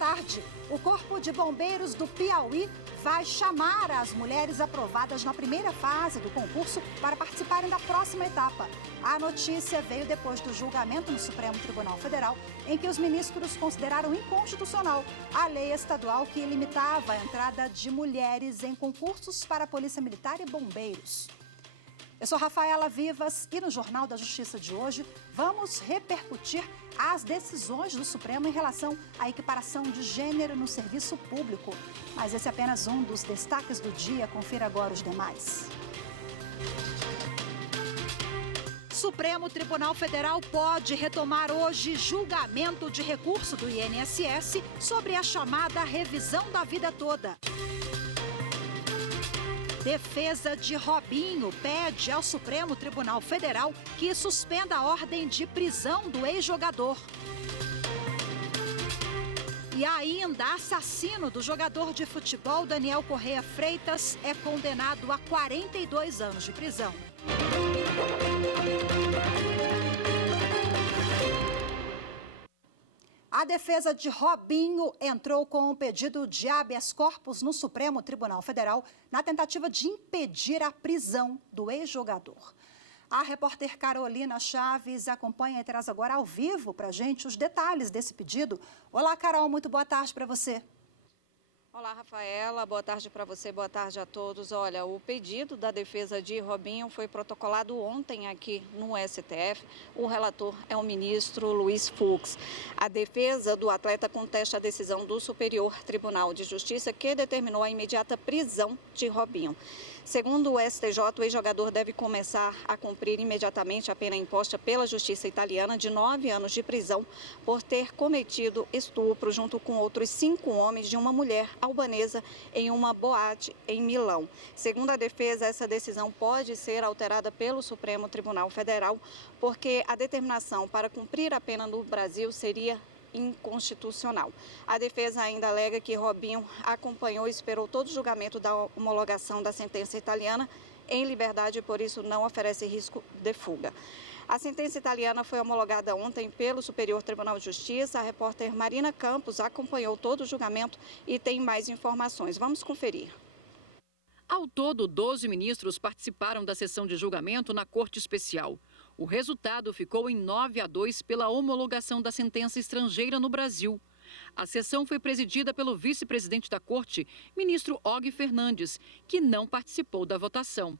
tarde, o Corpo de Bombeiros do Piauí vai chamar as mulheres aprovadas na primeira fase do concurso para participarem da próxima etapa. A notícia veio depois do julgamento no Supremo Tribunal Federal, em que os ministros consideraram inconstitucional a lei estadual que limitava a entrada de mulheres em concursos para a Polícia Militar e Bombeiros. Eu sou Rafaela Vivas e no Jornal da Justiça de hoje vamos repercutir as decisões do Supremo em relação à equiparação de gênero no serviço público. Mas esse é apenas um dos destaques do dia. Confira agora os demais. Supremo Tribunal Federal pode retomar hoje julgamento de recurso do INSS sobre a chamada revisão da vida toda. Defesa de Robinho pede ao Supremo Tribunal Federal que suspenda a ordem de prisão do ex-jogador. E ainda, assassino do jogador de futebol Daniel Correia Freitas é condenado a 42 anos de prisão. A defesa de Robinho entrou com um pedido de habeas corpus no Supremo Tribunal Federal na tentativa de impedir a prisão do ex-jogador. A repórter Carolina Chaves acompanha e traz agora ao vivo para a gente os detalhes desse pedido. Olá, Carol, muito boa tarde para você. Olá, Rafaela, boa tarde para você, boa tarde a todos. Olha, o pedido da defesa de Robinho foi protocolado ontem aqui no STF. O relator é o ministro Luiz Fux. A defesa do atleta contesta a decisão do Superior Tribunal de Justiça que determinou a imediata prisão de Robinho. Segundo o STJ, o ex-jogador deve começar a cumprir imediatamente a pena imposta pela Justiça italiana de 9 anos de prisão por ter cometido estupro junto com outros 5 homens de uma mulher albanesa em uma boate em Milão. Segundo a defesa, essa decisão pode ser alterada pelo Supremo Tribunal Federal porque a determinação para cumprir a pena no Brasil seria inconstitucional. A defesa ainda alega que Robinho acompanhou e esperou todo o julgamento da homologação da sentença italiana em liberdade e por isso não oferece risco de fuga. A sentença italiana foi homologada ontem pelo Superior Tribunal de Justiça. A repórter Marina Campos acompanhou todo o julgamento e tem mais informações. Vamos conferir. Ao todo, 12 ministros participaram da sessão de julgamento na Corte Especial. O resultado ficou em 9-2 pela homologação da sentença estrangeira no Brasil. A sessão foi presidida pelo vice-presidente da Corte, ministro Og Fernandes, que não participou da votação.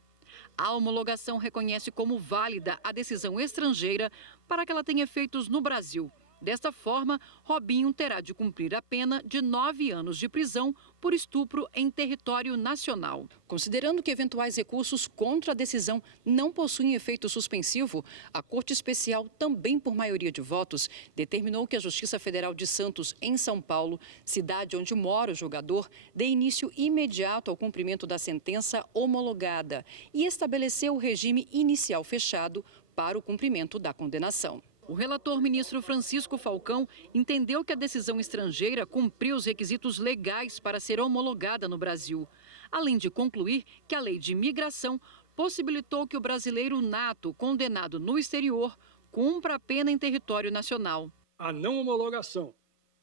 A homologação reconhece como válida a decisão estrangeira para que ela tenha efeitos no Brasil. Desta forma, Robinho terá de cumprir a pena de 9 anos de prisão por estupro em território nacional. Considerando que eventuais recursos contra a decisão não possuem efeito suspensivo, a Corte Especial, também por maioria de votos, determinou que a Justiça Federal de Santos, em São Paulo, cidade onde mora o jogador, dê início imediato ao cumprimento da sentença homologada e estabeleceu o regime inicial fechado para o cumprimento da condenação. O relator ministro Francisco Falcão entendeu que a decisão estrangeira cumpriu os requisitos legais para ser homologada no Brasil, além de concluir que a lei de imigração possibilitou que o brasileiro nato condenado no exterior cumpra a pena em território nacional. A não homologação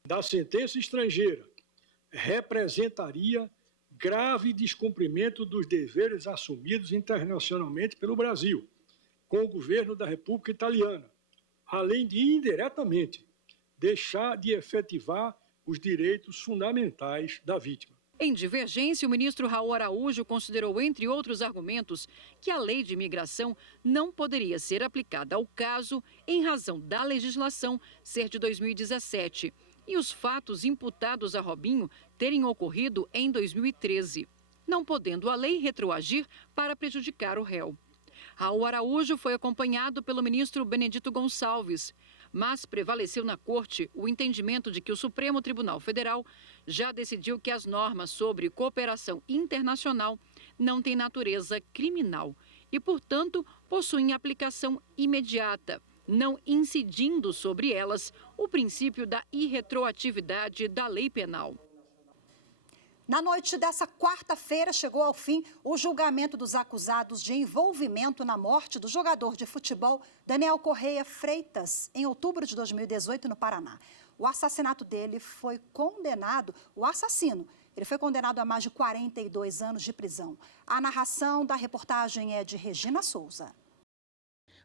da sentença estrangeira representaria grave descumprimento dos deveres assumidos internacionalmente pelo Brasil, com o governo da República Italiana, além de, indiretamente, deixar de efetivar os direitos fundamentais da vítima. Em divergência, o ministro Raul Araújo considerou, entre outros argumentos, que a lei de imigração não poderia ser aplicada ao caso em razão da legislação ser de 2017 e os fatos imputados a Robinho terem ocorrido em 2013, não podendo a lei retroagir para prejudicar o réu. Raul Araújo foi acompanhado pelo ministro Benedito Gonçalves, mas prevaleceu na corte o entendimento de que o Supremo Tribunal Federal já decidiu que as normas sobre cooperação internacional não têm natureza criminal e, portanto, possuem aplicação imediata, não incidindo sobre elas o princípio da irretroatividade da lei penal. Na noite dessa quarta-feira, chegou ao fim o julgamento dos acusados de envolvimento na morte do jogador de futebol Daniel Correia Freitas, em outubro de 2018, no Paraná. o assassinato dele foi condenado, o assassino, ele foi condenado a mais de 42 anos de prisão. A narração da reportagem é de Regina Souza.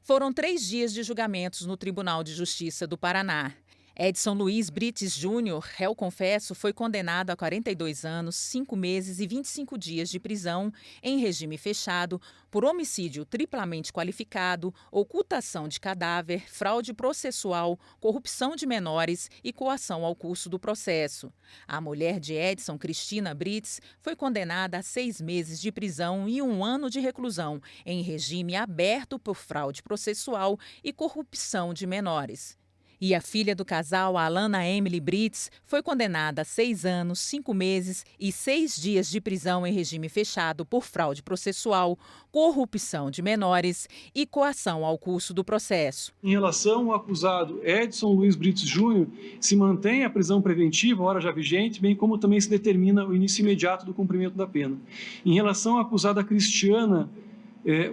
Foram 3 dias de julgamentos no Tribunal de Justiça do Paraná. Edson Luiz Brites Júnior, réu confesso, foi condenado a 42 anos, 5 meses e 25 dias de prisão em regime fechado por homicídio triplamente qualificado, ocultação de cadáver, fraude processual, corrupção de menores e coação ao curso do processo. A mulher de Edson, Cristina Brites, foi condenada a 6 meses de prisão e 1 ano de reclusão em regime aberto por fraude processual e corrupção de menores. E a filha do casal, Alana Emily Brites, foi condenada a 6 anos, 5 meses e 6 dias de prisão em regime fechado por fraude processual, corrupção de menores e coação ao curso do processo. Em relação ao acusado Edson Luiz Brites Júnior, se mantém a prisão preventiva, hora já vigente, bem como também se determina o início imediato do cumprimento da pena. Em relação à acusada Cristiana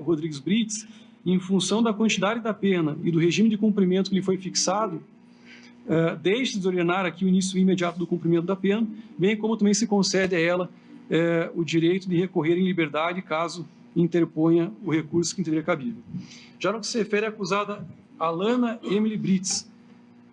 Rodrigues Brites, em função da quantidade da pena e do regime de cumprimento que lhe foi fixado, deixe de ordenar aqui o início imediato do cumprimento da pena, bem como também se concede a ela o direito de recorrer em liberdade caso interponha o recurso que inteira cabível. Já no que se refere à acusada Alana Emily Brites,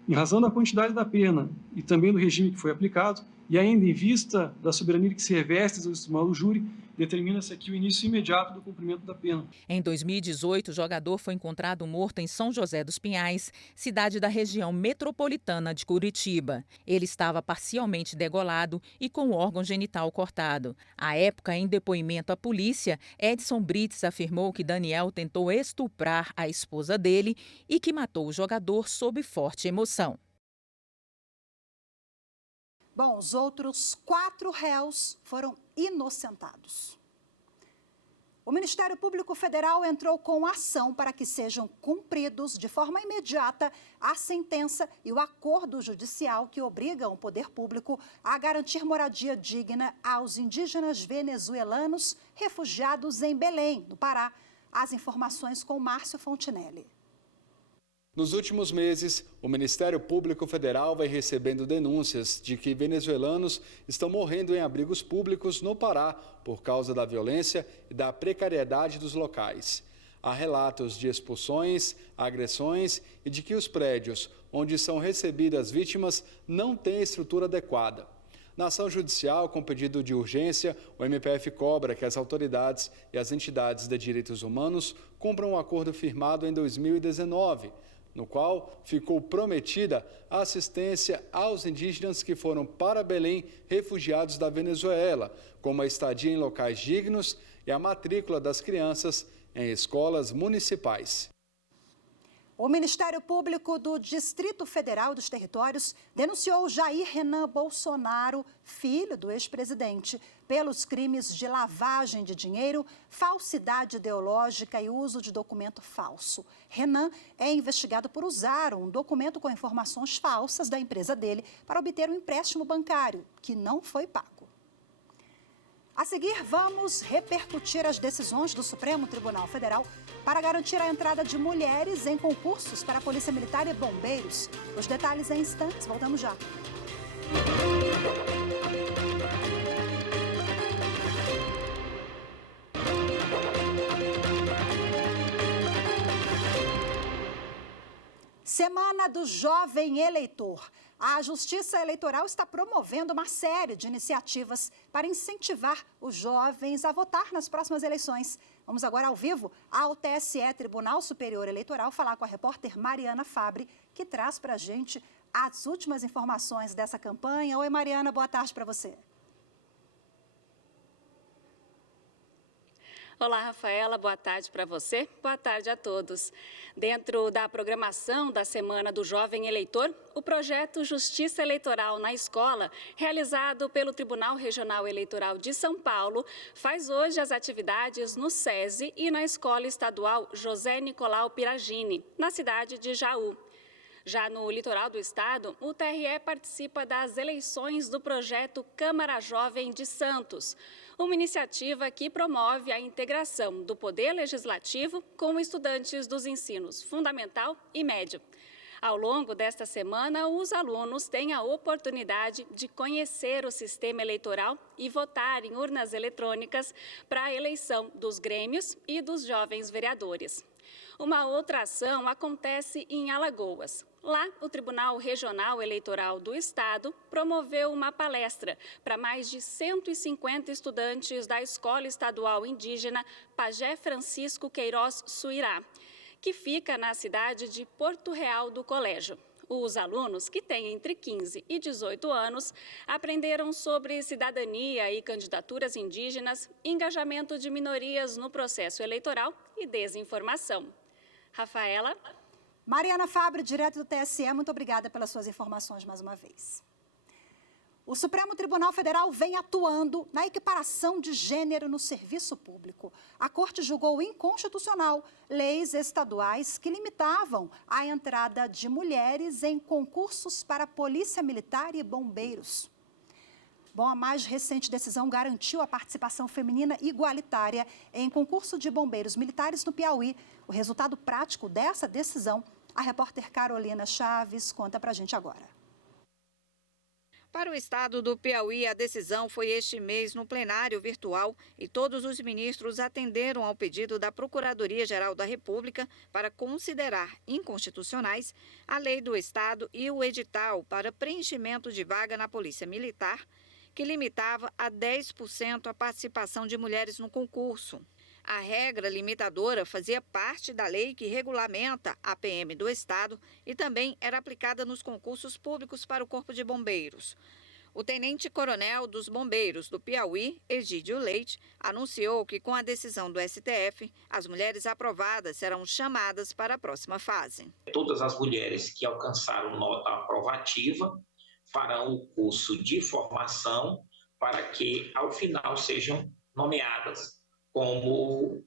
em razão da quantidade da pena e também do regime que foi aplicado, e ainda em vista da soberania que se reveste do júri, determina-se aqui o início imediato do cumprimento da pena. Em 2018, o jogador foi encontrado morto em São José dos Pinhais, cidade da região metropolitana de Curitiba. Ele estava parcialmente degolado e com o órgão genital cortado. À época, em depoimento à polícia, Edson Brites afirmou que Daniel tentou estuprar a esposa dele e que matou o jogador sob forte emoção. Bom, os outros 4 réus foram inocentados. O Ministério Público Federal entrou com ação para que sejam cumpridos de forma imediata a sentença e o acordo judicial que obrigam o poder público a garantir moradia digna aos indígenas venezuelanos refugiados em Belém, no Pará. As informações com Márcio Fontinelli. Nos últimos meses, o Ministério Público Federal vai recebendo denúncias de que venezuelanos estão morrendo em abrigos públicos no Pará por causa da violência e da precariedade dos locais. Há relatos de expulsões, agressões e de que os prédios onde são recebidas vítimas não têm estrutura adequada. Na ação judicial, com pedido de urgência, o MPF cobra que as autoridades e as entidades de direitos humanos cumpram um acordo firmado em 2019, no qual ficou prometida a assistência aos indígenas que foram para Belém refugiados da Venezuela, como a estadia em locais dignos e a matrícula das crianças em escolas municipais. O Ministério Público do Distrito Federal dos Territórios denunciou Jair Renan Bolsonaro, filho do ex-presidente, pelos crimes de lavagem de dinheiro, falsidade ideológica e uso de documento falso. Renan é investigado por usar um documento com informações falsas da empresa dele para obter um empréstimo bancário, que não foi pago. A seguir, vamos repercutir as decisões do Supremo Tribunal Federal para garantir a entrada de mulheres em concursos para a Polícia Militar e Bombeiros. Os detalhes em instantes, voltamos já. Semana do Jovem Eleitor. A Justiça Eleitoral está promovendo uma série de iniciativas para incentivar os jovens a votar nas próximas eleições. Vamos agora ao vivo ao TSE, Tribunal Superior Eleitoral, falar com a repórter Mariana Fabre, que traz para a gente as últimas informações dessa campanha. Oi, Mariana, boa tarde para você. Olá, Rafaela, boa tarde para você, boa tarde a todos. Dentro da programação da Semana do Jovem Eleitor, o projeto Justiça Eleitoral na Escola, realizado pelo Tribunal Regional Eleitoral de São Paulo, faz hoje as atividades no SESI e na Escola Estadual José Nicolau Piragini, na cidade de Jaú. Já no litoral do estado, o TRE participa das eleições do projeto Câmara Jovem de Santos, uma iniciativa que promove a integração do Poder Legislativo com estudantes dos ensinos fundamental e médio. Ao longo desta semana, os alunos têm a oportunidade de conhecer o sistema eleitoral e votar em urnas eletrônicas para a eleição dos grêmios e dos jovens vereadores. Uma outra ação acontece em Alagoas. Lá, o Tribunal Regional Eleitoral do Estado promoveu uma palestra para mais de 150 estudantes da Escola Estadual Indígena Pajé Francisco Queiroz Suirá, que fica na cidade de Porto Real do Colégio. Os alunos, que têm entre 15 e 18 anos, aprenderam sobre cidadania e candidaturas indígenas, engajamento de minorias no processo eleitoral e desinformação. Rafaela. Mariana Fabre, direto do TSE, muito obrigada pelas suas informações mais uma vez. O Supremo Tribunal Federal vem atuando na equiparação de gênero no serviço público. A Corte julgou inconstitucional leis estaduais que limitavam a entrada de mulheres em concursos para Polícia Militar e bombeiros. Bom, a mais recente decisão garantiu a participação feminina igualitária em concurso de bombeiros militares no Piauí. O resultado prático dessa decisão, a repórter Carolina Chaves conta pra gente agora. Para o estado do Piauí, a decisão foi este mês no plenário virtual e todos os ministros atenderam ao pedido da Procuradoria-Geral da República para considerar inconstitucionais a lei do estado e o edital para preenchimento de vaga na Polícia Militar, que limitava a 10% a participação de mulheres no concurso. A regra limitadora fazia parte da lei que regulamenta a PM do Estado e também era aplicada nos concursos públicos para o Corpo de Bombeiros. O tenente-coronel dos Bombeiros do Piauí, Egídio Leite, anunciou que com a decisão do STF, as mulheres aprovadas serão chamadas para a próxima fase. Todas as mulheres que alcançaram nota aprovativa farão o curso de formação para que, ao final, sejam nomeadas como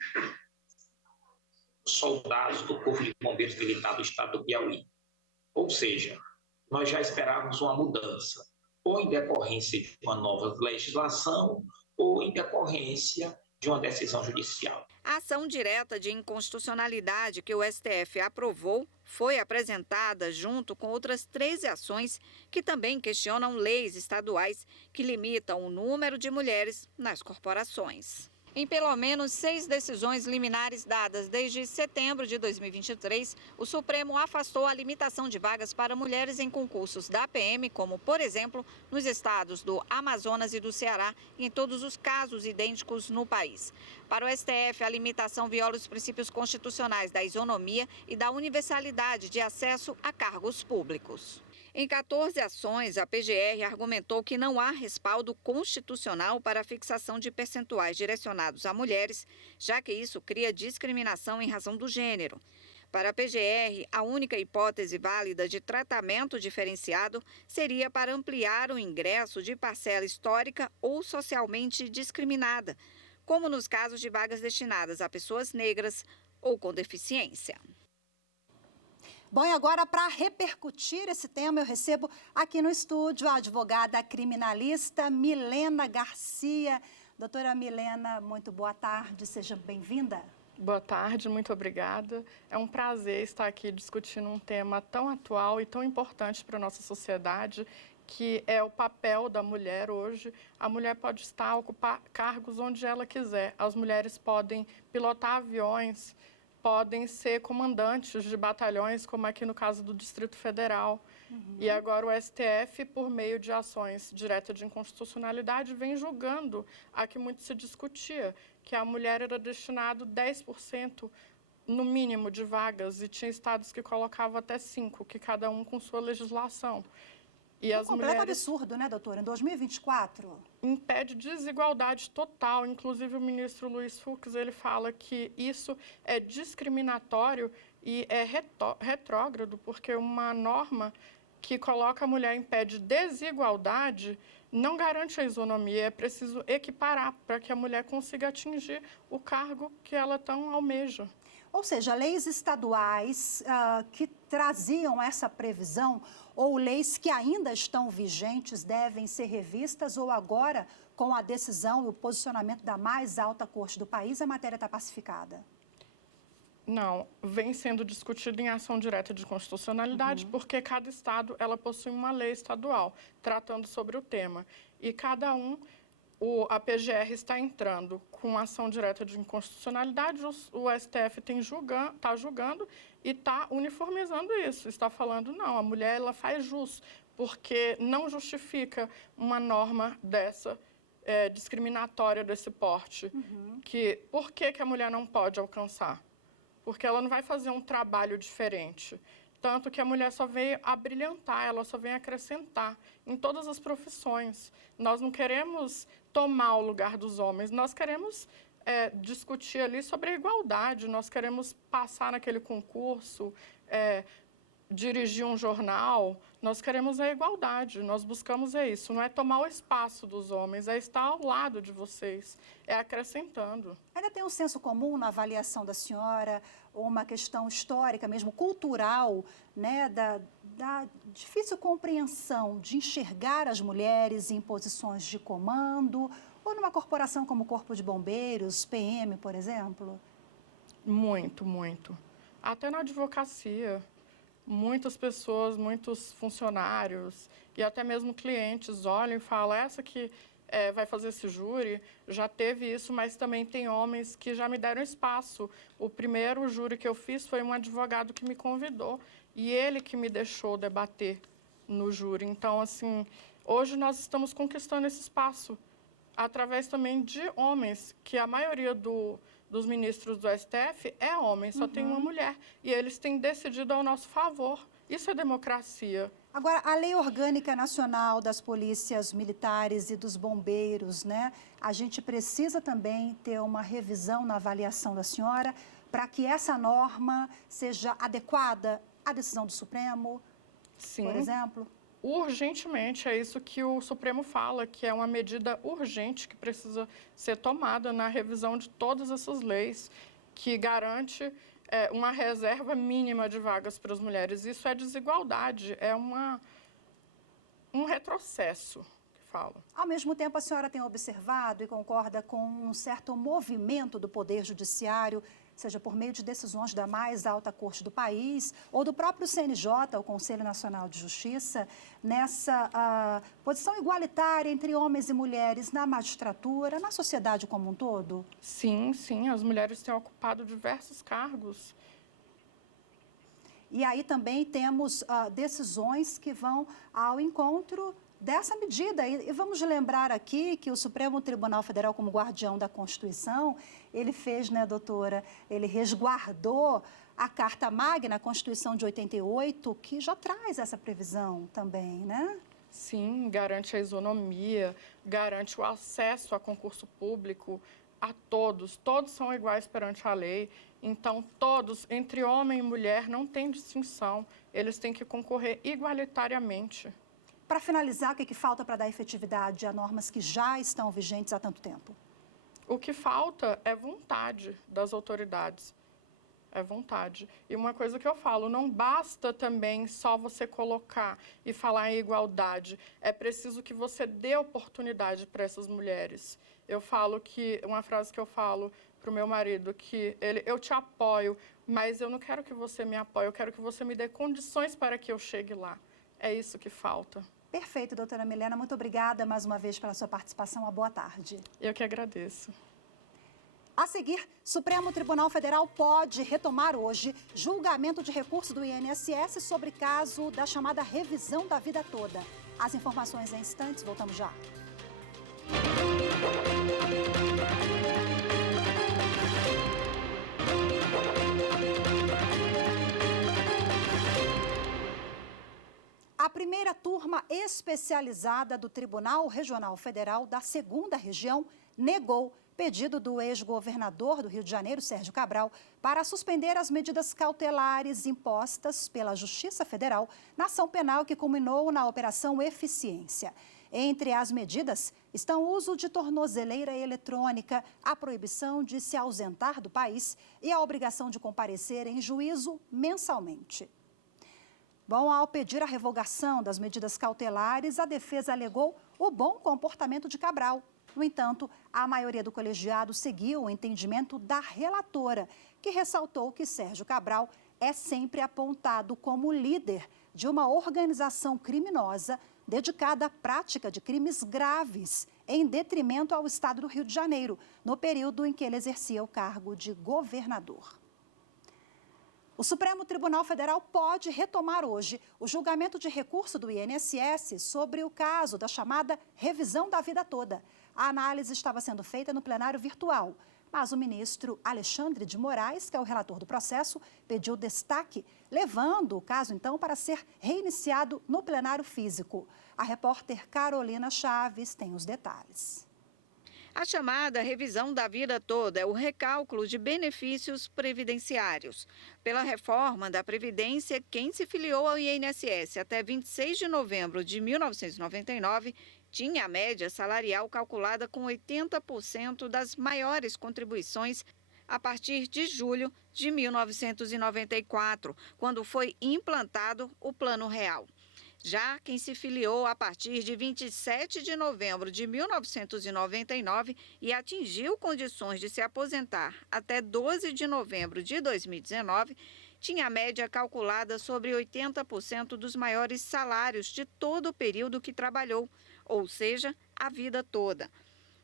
soldados do Corpo de Bombeiros Militar do Estado do Piauí. Ou seja, nós já esperávamos uma mudança, ou em decorrência de uma nova legislação, ou em decorrência de uma decisão judicial. A ação direta de inconstitucionalidade que o STF aprovou foi apresentada junto com outras 13 ações que também questionam leis estaduais que limitam o número de mulheres nas corporações. Em pelo menos 6 decisões liminares dadas desde setembro de 2023, o Supremo afastou a limitação de vagas para mulheres em concursos da PM, como, por exemplo, nos estados do Amazonas e do Ceará, e em todos os casos idênticos no país. Para o STF, a limitação viola os princípios constitucionais da isonomia e da universalidade de acesso a cargos públicos. Em 14 ações, a PGR argumentou que não há respaldo constitucional para a fixação de percentuais direcionados a mulheres, já que isso cria discriminação em razão do gênero. Para a PGR, a única hipótese válida de tratamento diferenciado seria para ampliar o ingresso de parcela histórica ou socialmente discriminada, como nos casos de vagas destinadas a pessoas negras ou com deficiência. Bom, e agora, para repercutir esse tema, eu recebo aqui no estúdio a advogada criminalista Milena Garcia. Doutora Milena, muito boa tarde, seja bem-vinda. Boa tarde, muito obrigada. É um prazer estar aqui discutindo um tema tão atual e tão importante para a nossa sociedade, que é o papel da mulher hoje. A mulher pode estar a ocupar cargos onde ela quiser. As mulheres podem pilotar aviões, podem ser comandantes de batalhões, como aqui no caso do Distrito Federal. E agora o STF, por meio de ações diretas de inconstitucionalidade, vem julgando a que muito se discutia, que a mulher era destinado 10% no mínimo de vagas, e tinha estados que colocavam até 5%, que cada um com sua legislação. E as completo absurdo, né, doutora? Em 2024? Impede desigualdade total. Inclusive, o ministro Luiz Fux, ele fala que isso é discriminatório e é retrógrado, porque uma norma que coloca a mulher em pé de desigualdade não garante a isonomia. É preciso equiparar para que a mulher consiga atingir o cargo que ela tão almeja. Ou seja, leis estaduais que traziam essa previsão ou leis que ainda estão vigentes devem ser revistas, ou agora, com a decisão e o posicionamento da mais alta corte do país, a matéria está pacificada? Não, vem sendo discutido em ação direta de constitucionalidade, porque cada estado ela possui uma lei estadual tratando sobre o tema. E cada a PGR está entrando com ação direta de inconstitucionalidade, o STF está julgando e está uniformizando isso, está falando, não, a mulher ela faz jus, porque não justifica uma norma dessa, discriminatória desse porte. Por que a mulher não pode alcançar? Porque ela não vai fazer um trabalho diferente. Tanto que a mulher só veio abrilhantar, ela só vem acrescentar em todas as profissões. Nós não queremos tomar o lugar dos homens, nós queremos discutir ali sobre a igualdade, nós queremos passar naquele concurso, dirigir um jornal, nós queremos a igualdade, nós buscamos isso, não é tomar o espaço dos homens, é estar ao lado de vocês, é acrescentando. Ainda tem um senso comum na avaliação da senhora, ou uma questão histórica mesmo, cultural, né, da difícil compreensão de enxergar as mulheres em posições de comando, ou numa corporação como o Corpo de Bombeiros, PM, por exemplo? Muito, muito. Até na advocacia. Muitas pessoas, muitos funcionários e até mesmo clientes olham e falam, essa que vai fazer esse júri, já teve isso, mas também tem homens que já me deram espaço. O primeiro júri que eu fiz foi um advogado que me convidou e ele que me deixou debater no júri. Então, assim, hoje nós estamos conquistando esse espaço através também de homens, que a maioria dos ministros do STF é homem, só tem uma mulher. E eles têm decidido ao nosso favor. Isso é democracia. Agora, a Lei Orgânica Nacional das Polícias Militares e dos Bombeiros, né? A gente precisa também ter uma revisão na avaliação da senhora para que essa norma seja adequada à decisão do Supremo, Sim. por exemplo? Urgentemente, é isso que o Supremo fala, que é uma medida urgente que precisa ser tomada na revisão de todas essas leis, que garante uma reserva mínima de vagas para as mulheres. Isso é desigualdade, é um retrocesso, que fala. Ao mesmo tempo, a senhora tem observado e concorda com um certo movimento do Poder Judiciário, seja por meio de decisões da mais alta corte do país ou do próprio CNJ, o Conselho Nacional de Justiça, nessa posição igualitária entre homens e mulheres na magistratura, na sociedade como um todo? Sim, sim, as mulheres têm ocupado diversos cargos. E aí também temos decisões que vão ao encontro dessa medida. E vamos lembrar aqui que o Supremo Tribunal Federal, como guardião da Constituição, ele fez, né, doutora, ele resguardou a Carta Magna, a Constituição de 88, que já traz essa previsão também, né? Sim, garante a isonomia, garante o acesso a concurso público a todos. Todos são iguais perante a lei. Então, todos, entre homem e mulher, não tem distinção. Eles têm que concorrer igualitariamente. Para finalizar, o que falta para dar efetividade a normas que já estão vigentes há tanto tempo? O que falta é vontade das autoridades. É vontade. E uma coisa que eu falo, não basta também só você colocar e falar em igualdade. É preciso que você dê oportunidade para essas mulheres. Eu falo que, uma frase que eu falo para o meu marido, que eu te apoio, mas eu não quero que você me apoie, eu quero que você me dê condições para que eu chegue lá. É isso que falta. Perfeito, doutora Milena. Muito obrigada mais uma vez pela sua participação. Uma boa tarde. Eu que agradeço. A seguir, Supremo Tribunal Federal pode retomar hoje julgamento de recurso do INSS sobre caso da chamada revisão da vida toda. As informações em instantes, voltamos já. A primeira turma especializada do Tribunal Regional Federal da 2ª Região negou pedido do ex-governador do Rio de Janeiro, Sérgio Cabral, para suspender as medidas cautelares impostas pela Justiça Federal na ação penal que culminou na Operação Eficiência. Entre as medidas estão o uso de tornozeleira eletrônica, a proibição de se ausentar do país e a obrigação de comparecer em juízo mensalmente. Bom, ao pedir a revogação das medidas cautelares, a defesa alegou o bom comportamento de Cabral. No entanto, a maioria do colegiado seguiu o entendimento da relatora, que ressaltou que Sérgio Cabral é sempre apontado como líder de uma organização criminosa dedicada à prática de crimes graves, em detrimento ao estado do Rio de Janeiro, no período em que ele exercia o cargo de governador. O Supremo Tribunal Federal pode retomar hoje o julgamento de recurso do INSS sobre o caso da chamada revisão da vida toda. A análise estava sendo feita no plenário virtual, mas o ministro Alexandre de Moraes, que é o relator do processo, pediu destaque, levando o caso, então, para ser reiniciado no plenário físico. A repórter Carolina Chaves tem os detalhes. A chamada revisão da vida toda é o recálculo de benefícios previdenciários. Pela reforma da Previdência, quem se filiou ao INSS até 26 de novembro de 1999 tinha a média salarial calculada com 80% das maiores contribuições a partir de julho de 1994, quando foi implantado o Plano Real. Já quem se filiou a partir de 27 de novembro de 1999 e atingiu condições de se aposentar até 12 de novembro de 2019, tinha a média calculada sobre 80% dos maiores salários de todo o período que trabalhou, ou seja, a vida toda.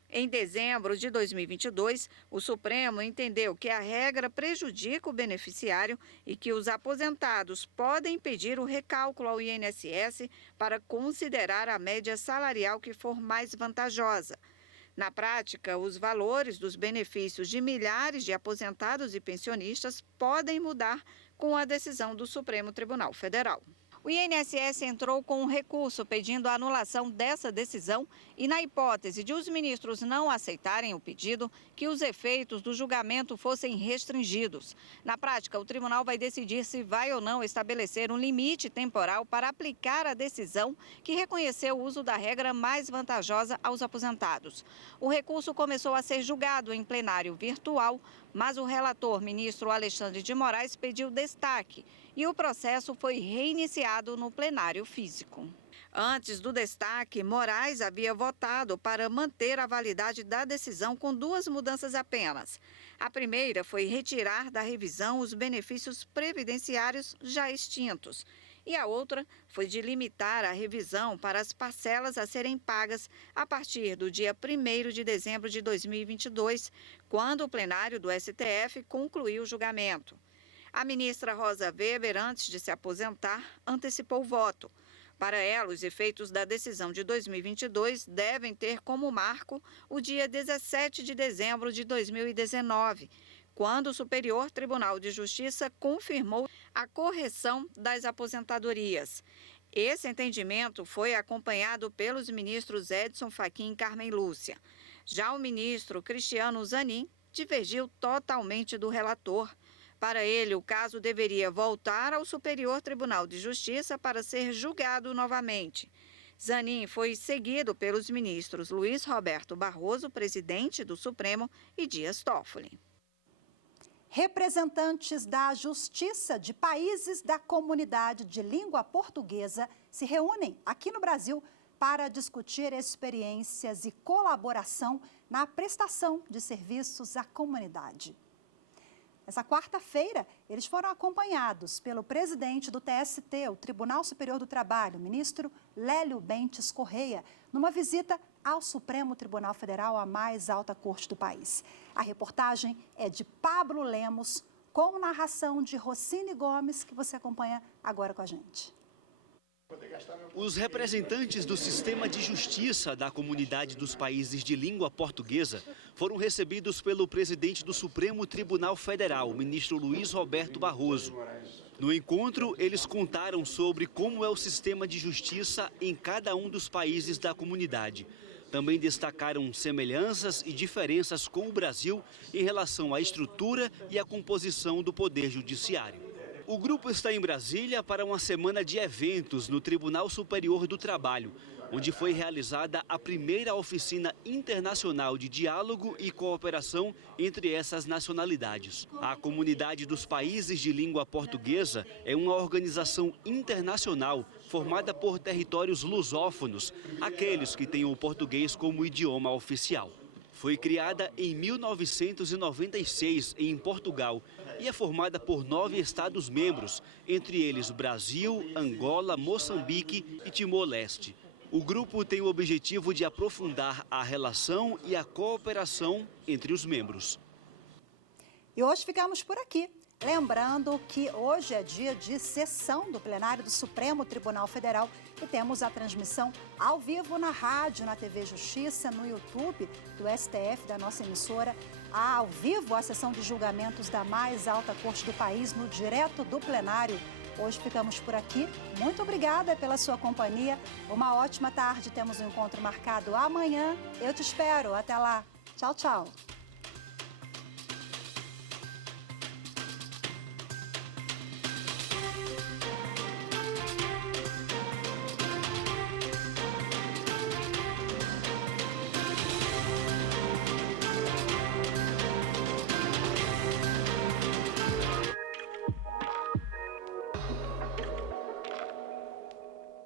Em dezembro de 2022, o Supremo entendeu que a regra prejudica o beneficiário e que os aposentados podem pedir o recálculo ao INSS para considerar a média salarial que for mais vantajosa. Na prática, os valores dos benefícios de milhares de aposentados e pensionistas podem mudar com a decisão do Supremo Tribunal Federal. O INSS entrou com um recurso pedindo a anulação dessa decisão e, na hipótese de os ministros não aceitarem o pedido, que os efeitos do julgamento fossem restringidos. Na prática, o tribunal vai decidir se vai ou não estabelecer um limite temporal para aplicar a decisão que reconheceu o uso da regra mais vantajosa aos aposentados. O recurso começou a ser julgado em plenário virtual, mas o relator, ministro Alexandre de Moraes, pediu destaque e o processo foi reiniciado no plenário físico. Antes do destaque, Moraes havia votado para manter a validade da decisão com duas mudanças apenas. A primeira foi retirar da revisão os benefícios previdenciários já extintos. E a outra foi de limitar a revisão para as parcelas a serem pagas a partir do dia 1º de dezembro de 2022, quando o plenário do STF concluiu o julgamento. A ministra Rosa Weber, antes de se aposentar, antecipou o voto. Para ela, os efeitos da decisão de 2022 devem ter como marco o dia 17 de dezembro de 2019, quando o Superior Tribunal de Justiça confirmou a correção das aposentadorias. Esse entendimento foi acompanhado pelos ministros Edson Fachin e Carmen Lúcia. Já o ministro Cristiano Zanin divergiu totalmente do relator. Para ele, o caso deveria voltar ao Superior Tribunal de Justiça para ser julgado novamente. Zanin foi seguido pelos ministros Luiz Roberto Barroso, presidente do Supremo, e Dias Toffoli. Representantes da Justiça de países da comunidade de língua portuguesa se reúnem aqui no Brasil para discutir experiências e colaboração na prestação de serviços à comunidade. Essa quarta-feira, eles foram acompanhados pelo presidente do TST, o Tribunal Superior do Trabalho, ministro Lélio Bentes Correia, numa visita ao Supremo Tribunal Federal, a mais alta corte do país. A reportagem é de Pablo Lemos, com narração de Rocine Gomes, que você acompanha agora com a gente. Os representantes do sistema de justiça da comunidade dos países de língua portuguesa foram recebidos pelo presidente do Supremo Tribunal Federal, o ministro Luiz Roberto Barroso. No encontro, eles contaram sobre como é o sistema de justiça em cada um dos países da comunidade. Também destacaram semelhanças e diferenças com o Brasil em relação à estrutura e à composição do Poder Judiciário. O grupo está em Brasília para uma semana de eventos no Tribunal Superior do Trabalho. onde foi realizada a primeira oficina internacional de diálogo e cooperação entre essas nacionalidades. A Comunidade dos Países de Língua Portuguesa é uma organização internacional formada por territórios lusófonos, aqueles que têm o português como idioma oficial. Foi criada em 1996 em Portugal e é formada por 9 Estados-membros, entre eles Brasil, Angola, Moçambique e Timor-Leste. O grupo tem o objetivo de aprofundar a relação e a cooperação entre os membros. E hoje ficamos por aqui. Lembrando que hoje é dia de sessão do plenário do Supremo Tribunal Federal e temos a transmissão ao vivo na rádio, na TV Justiça, no YouTube do STF, da nossa emissora, ao vivo a sessão de julgamentos da mais alta corte do país no direto do plenário. Hoje ficamos por aqui. Muito obrigada pela sua companhia. Uma ótima tarde. Temos um encontro marcado amanhã. Eu te espero. Até lá. Tchau, tchau.